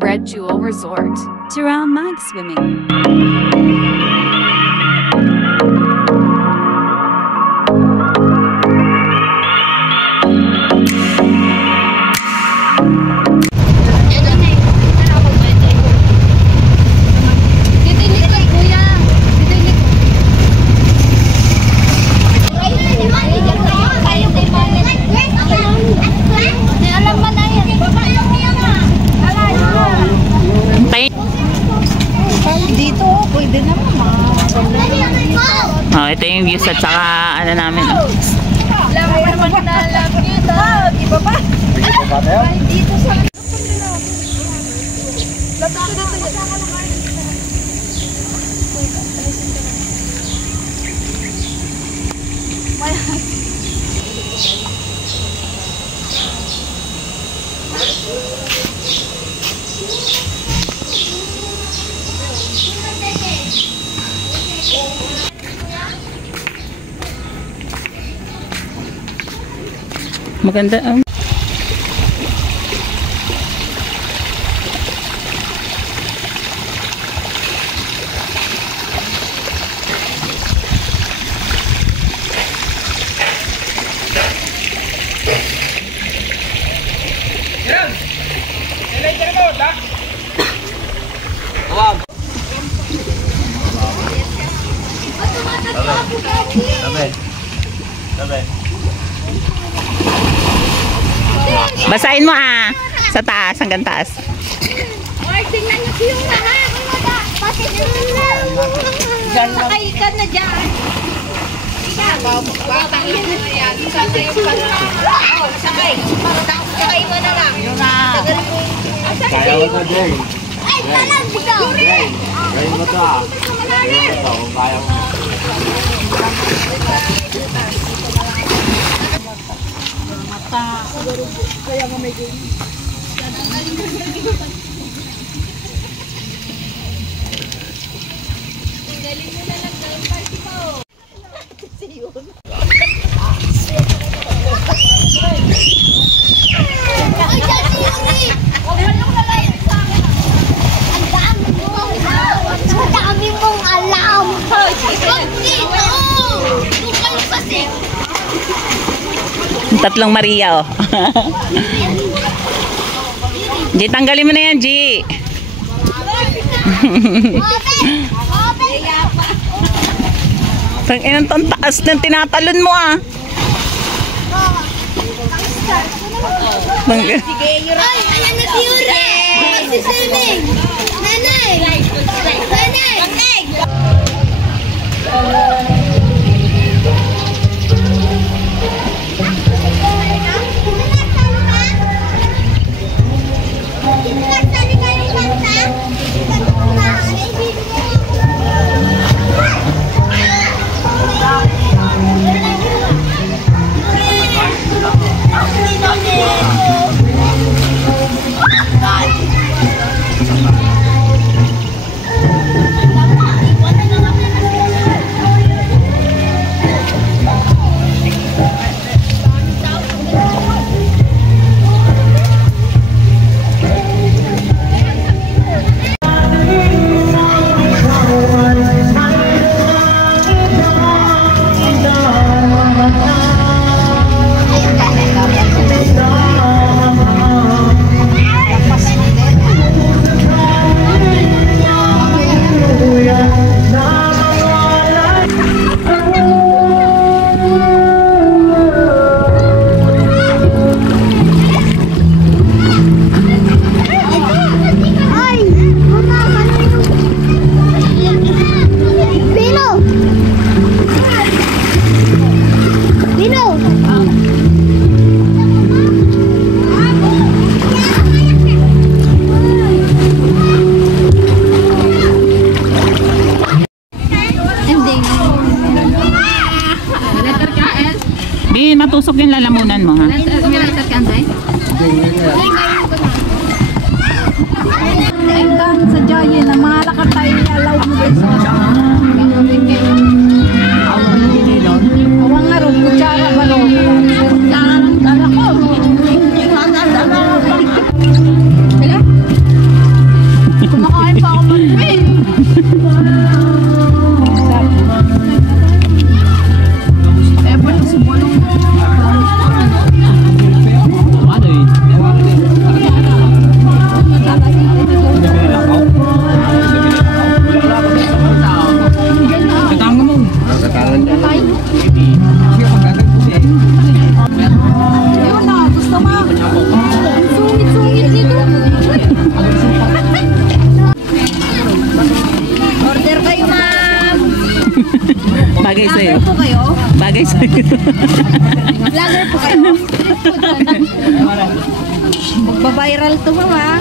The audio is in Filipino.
Red Jewel Resort. Taral Mag Swimming. Oh, ito yung views at saka ano namin. Iba pa? Dito sa Maganda. Basahin mo sa taas, hanggang taas. Oy, tingnan niyo si yung lahat. Bakit sakay ka na dyan. Sakay mo na lang. Kaya mo na, Jay. Ay, talag dito. Kaya mo to, Kaya mo. Kaya mo may game. Tinggalin mo na lang daw yung party mo. Kasi yun. Ay, kasi yun eh. Huwag mo nang lalayan sa akin. Ang dami mong alam. Huwag dito. Doon kayo kasi. Tatlong Maria, oh. G, tanggalin mo na yan, G. Ang taas ng tinatalon mo, Ay, ayan na si Yuri! Magsiswimming! Nanay! Nanay! Matusok yung lalamunan mo, ha? Sa Joyen, na malakad tayo alaw mo guys. Awang nga ron, kutsara ba ron? Kutsara ng dala ko. Wala? Katangan niya. Yun na, gusto mo. Sungit-sungit dito. Order kayo, ma'am. Bagay sa'yo. Vlogger po kayo? Bagay sa'yo. Vlogger po kayo? Magbabiral to, ma'am, ha?